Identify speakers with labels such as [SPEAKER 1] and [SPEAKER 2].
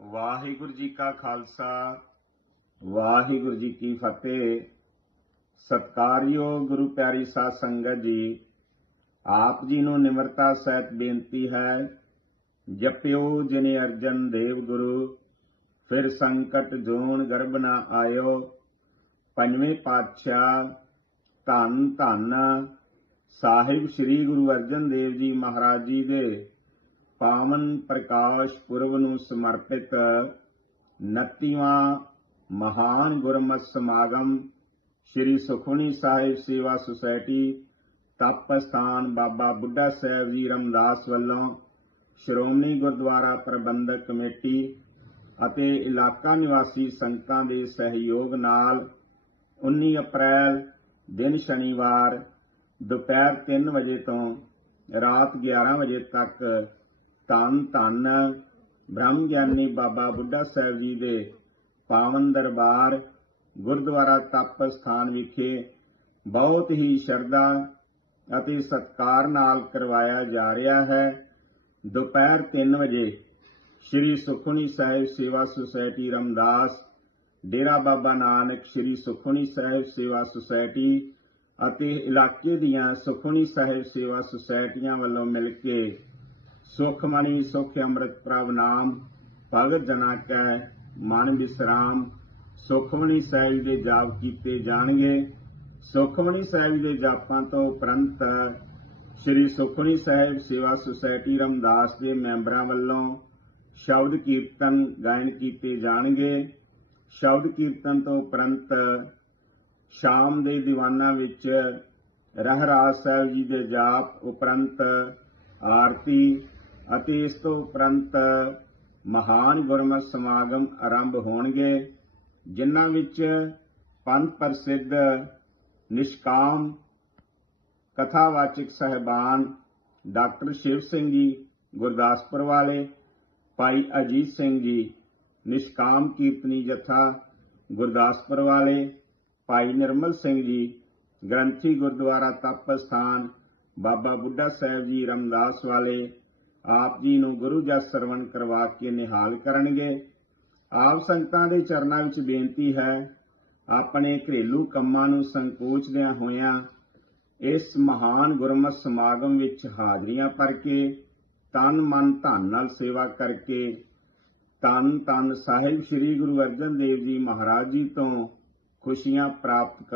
[SPEAKER 1] ਵਾਹਿਗੁਰੂ ਜੀ ਕਾ ਖਾਲਸਾ, ਵਾਹਿਗੁਰੂ ਜੀ ਕੀ ਫਤਿਹ। ਸਤਕਾਰਯੋਗ ਗੁਰੂ ਪਿਆਰੀ ਸਾਧ ਸੰਗਤ ਜੀ, ਆਪ ਜੀ ਨੂੰ ਨਿਮਰਤਾ ਸਹਿਤ ਬੇਨਤੀ ਹੈ, ਜਪਿਓ ਜਿਨੇ ਅਰਜਨ ਦੇਵ ਗੁਰੂ, ਫਿਰ ਸੰਕਟ ਜੋਨ ਗਰਭ ਨਾ ਆਇਓ। ਪੰਜਵੇਂ ਪਾਤਸ਼ਾਹ ਧੰਨ ਧੰਨ ਸਾਹਿਬ ਸ੍ਰੀ ਗੁਰੂ ਅਰਜਨ ਦੇਵ ਜੀ ਮਹਾਰਾਜ ਜੀ ਦੇ ਪਾਵਨ ਪ੍ਰਕਾਸ਼ ਪੁਰਬ ਨੂੰ ਸਮਰਪਿਤ 29ਵਾਂ ਮਹਾਨ ਗੁਰਮਤਿ ਸਮਾਗਮ ਸ੍ਰੀ ਸੁਖਮਨੀ ਸਾਹਿਬ ਸੇਵਾ ਸੁਸਾਇਟੀ ਤਪ ਸਥਾਨ ਬਾਬਾ ਬੁੱਢਾ ਸਾਹਿਬ ਜੀ ਰਮਦਾਸ ਵੱਲੋਂ ਸ਼੍ਰੋਮਣੀ ਗੁਰਦੁਆਰਾ ਪ੍ਰਬੰਧਕ ਕਮੇਟੀ ਅਤੇ ਇਲਾਕਾ ਨਿਵਾਸੀ ਸੰਗਤਾਂ ਦੇ ਸਹਿਯੋਗ ਨਾਲ 19 ਅਪ੍ਰੈਲ ਦਿਨ ਸ਼ਨੀਵਾਰ ਦੁਪਹਿਰ 3 ਵਜੇ ਤੋਂ ਰਾਤ 11 ਵਜੇ ਤੱਕ ਧੰਨ ਧੰਨ ਬ੍ਰਹਮ ਗਿਆਨੀ ਬਾਬਾ ਬੁੱਢਾ ਸਾਹਿਬ ਜੀ ਦੇ ਪਾਵਨ ਦਰਬਾਰ ਗੁਰਦੁਆਰਾ ਤਪ ਸਥਾਨ ਵਿਖੇ ਬਹੁਤ ਹੀ ਸ਼ਰਧਾ ਅਤੇ ਸਤਕਾਰ ਨਾਲ ਕਰਵਾਇਆ ਜਾ ਰਿਹਾ ਹੈ। ਦੁਪਹਿਰ 3 ਵਜੇ ਸ੍ਰੀ ਸੁਖਮਨੀ ਸਾਹਿਬ ਸੇਵਾ ਸੁਸਾਇਟੀ ਰਮਦਾਸ, ਡੇਰਾ ਬਾਬਾ ਨਾਨਕ ਸ੍ਰੀ ਸੁਖਮਨੀ ਸਾਹਿਬ ਸੇਵਾ ਸੁਸਾਇਟੀ ਅਤੇ ਇਲਾਕੇ ਦੀਆਂ ਸੁਖਮਨੀ ਸਾਹਿਬ ਸੇਵਾ ਸੁਸਾਇਟੀਆਂ ਵੱਲੋਂ ਮਿਲ ਕੇ ਸੁਖਮਣੀ ਸੁਖ ਅੰਮ੍ਰਿਤ ਪ੍ਰਭ ਨਾਮ ਭਗਤ ਜਨਾ ਕੈ ਮਨ ਵਿਸਰਾਮ ਸੁਖਮਣੀ ਸਾਹਿਬ ਦੇ ਜਾਪ ਕੀਤੇ ਜਾਣਗੇ। ਸੁਖਮਣੀ ਸਾਹਿਬ ਦੇ ਜਾਪਾਂ ਤੋਂ ਉਪਰੰਤ ਸ੍ਰੀ ਸੁਖਮਨੀ ਸਾਹਿਬ ਸੇਵਾ ਸੁਸਾਇਟੀ ਰਮਦਾਸ ਦੇ ਮੈਂਬਰਾਂ ਵੱਲੋਂ ਸ਼ਬਦ ਕੀਰਤਨ ਗਾਇਨ ਕੀਤੇ ਜਾਣਗੇ। ਸ਼ਬਦ ਕੀਰਤਨ ਤੋਂ ਉਪਰੰਤ ਸ਼ਾਮ ਦੇ ਦੀਵਾਨਾਂ ਵਿੱਚ ਰਹਿਰਾਸ ਸਾਹਿਬ ਜੀ ਦੇ ਜਾਪ ਉਪਰੰਤ ਆਰਤੀ ਅਤੇ ਇਸ ਤੋਂ ਉਪਰੰਤ ਮਹਾਨ ਗੁਰਮਤਿ ਸਮਾਗਮ ਆਰੰਭ ਹੋਣਗੇ, ਜਿਨ੍ਹਾਂ ਵਿੱਚ ਪੰਥ ਪ੍ਰਸਿੱਧ ਨਿਸ਼ਕਾਮ ਕਥਾਵਾਚਕ ਸਹਿਬਾਨ ਡਾਕਟਰ ਸ਼ਿਵ ਸਿੰਘ ਜੀ, ਗੁਰਦਾਸਪੁਰ ਵਾਲੇ, ਭਾਈ ਅਜੀਤ ਸਿੰਘ ਜੀ, ਨਿਸ਼ਕਾਮ ਕੀਰਤਨੀ ਜਥਾ ਗੁਰਦਾਸਪੁਰ ਵਾਲੇ, ਭਾਈ ਨਿਰਮਲ ਸਿੰਘ ਜੀ, ਗ੍ਰੰਥੀ ਗੁਰਦੁਆਰਾ ਤਪ ਸਥਾਨ ਬਾਬਾ ਬੁੱਢਾ ਸਾਹਿਬ ਜੀ ਰਮਦਾਸ ਵਾਲੇ ਆਪ ਜੀ ਨੂੰ ਗੁਰੂ ਜਸ ਸਰਵਣ ਕਰਵਾ ਕੇ ਨਿਹਾਲ ਕਰਨਗੇ। ਆਪ ਸੰਗਤਾਂ ਦੇ ਚਰਨਾਂ ਵਿੱਚ ਬੇਨਤੀ ਹੈ, ਆਪਣੇ ਘਰੇਲੂ ਕੰਮਾਂ ਨੂੰ ਸੰਕੋਚਦਿਆਂ ਹੋਇਆਂ ਇਸ ਮਹਾਨ ਗੁਰਮਤਿ ਸਮਾਗਮ ਵਿੱਚ ਹਾਜ਼ਰੀਆਂ ਭਰ ਕੇ ਤਨ ਮਨ ਧਨ ਨਾਲ ਸੇਵਾ ਕਰਕੇ ਤਨ ਤਨ ਸਾਹਿਬ ਸ੍ਰੀ ਗੁਰੂ ਅਰਜਨ ਦੇਵ ਜੀ ਮਹਾਰਾਜ ਜੀ ਤੋਂ ਖੁਸ਼ੀਆਂ ਪ੍ਰਾਪਤ ਕਰੋ।